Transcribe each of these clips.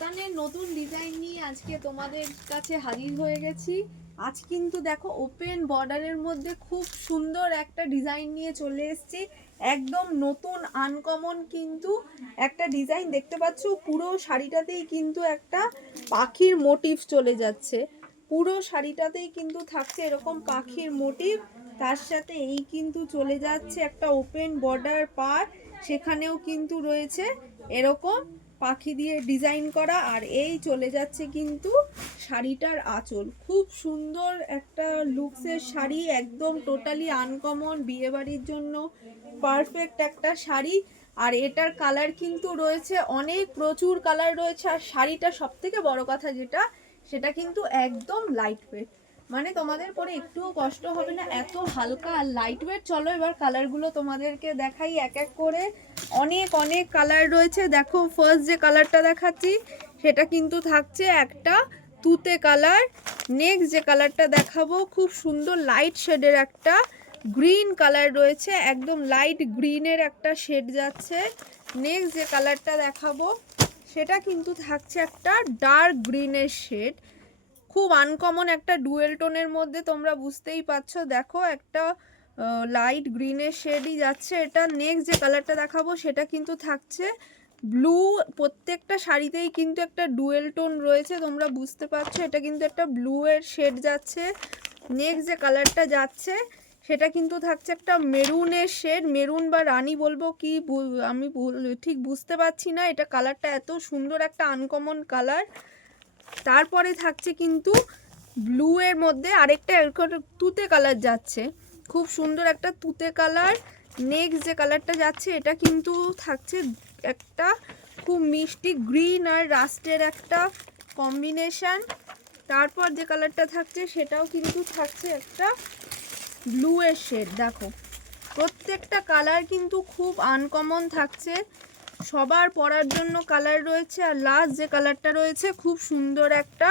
কাতানের নতুন ডিজাইন নিয়ে আজকে তোমাদের কাছে হাজির হয়ে গেছি। আজ কিন্তু দেখো ওপেন বর্ডারের মধ্যে খুব সুন্দর একটা ডিজাইন নিয়ে চলে এসেছি। একদম নতুন আনকমন কিন্তু একটা ডিজাইন দেখতে পাচ্ছ। পুরো শাড়িটাতেই কিন্তু একটা পাখির মোটিভ চলে যাচ্ছে। পুরো শাড়িটাতেই কিন্তু থাকছে এরকম পাখির মোটিভ। তার সাথে এই কিন্তু চলে যাচ্ছে একটা ওপেন বর্ডার পার, সেখানেও কিন্তু রয়েছে এরকম পাখি দিয়ে ডিজাইন করা। আর এই চলে যাচ্ছে কিন্তু শাড়িটার আঁচল। খুব সুন্দর একটা লুকসের শাড়ি, একদম টোটালি আনকমন, বিয়েবাড়ির জন্য পারফেক্ট একটা শাড়ি। আর এটার কালার কিন্তু রয়েছে অনেক, প্রচুর কালার রয়েছে। আর শাড়িটা সব থেকে বড় কথা যেটা, সেটা কিন্তু একদম লাইট ওয়েট, মানে তোমাদের পরে একটুও কষ্ট হবে না, এত হালকা আর লাইট ওয়েট। চলো এবার কালারগুলো তোমাদেরকে দেখাই এক এক করে। অনেক অনেক কালার রয়েছে। দেখো ফার্স্ট যে কালারটা দেখাচ্ছি সেটা কিন্তু থাকছে একটা তুতে কালার। নেক্সট যে কালারটা দেখাবো খুব সুন্দর লাইট শেডের একটা গ্রিন কালার রয়েছে, একদম লাইট গ্রিনের একটা শেড যাচ্ছে। নেক্সট যে কালারটা দেখাবো সেটা কিন্তু থাকছে একটা ডার্ক গ্রিনের শেড, খুব আনকমন একটা ডুয়েল টোনের মধ্যে, তোমরা বুঝতেই পারছো। দেখো একটা লাইট গ্রিনের শেডই যাচ্ছে এটা। নেক্সট যে কালারটা দেখাবো সেটা কিন্তু থাকছে ব্লু। প্রত্যেকটা শাড়িতেই কিন্তু একটা ডুয়েল টোন রয়েছে, তোমরা বুঝতে পারছো। এটা কিন্তু একটা ব্লু এর শেড যাচ্ছে। নেক্সট যে কালারটা যাচ্ছে সেটা কিন্তু থাকছে একটা মেরুনের শেড, মেরুন বা রানী বলবো কি আমি ঠিক বুঝতে পারছি না। এটা কালারটা এত সুন্দর একটা আনকমন কালার। তারপরে থাকছে কিন্তু ব্লু এর মধ্যে আরেকটা তুতে কালার যাচ্ছে, খুব সুন্দর একটা তুতে কালার। নেক্সট যে কালারটা যাচ্ছে এটা কিন্তু থাকছে একটা খুব মিষ্টি গ্রিন আর রাস্টের একটা কম্বিনেশন। তারপর যে কালারটা থাকছে সেটাও কিন্তু থাকছে একটা ব্লু এর শেড। দেখো প্রত্যেকটা কালার কিন্তু খুব আনকমন থাকছে, সবার পরার জন্য কালার রয়েছে। আর লাস্ট যে কালারটা রয়েছে খুব সুন্দর একটা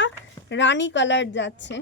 রানী কালার যাচ্ছে।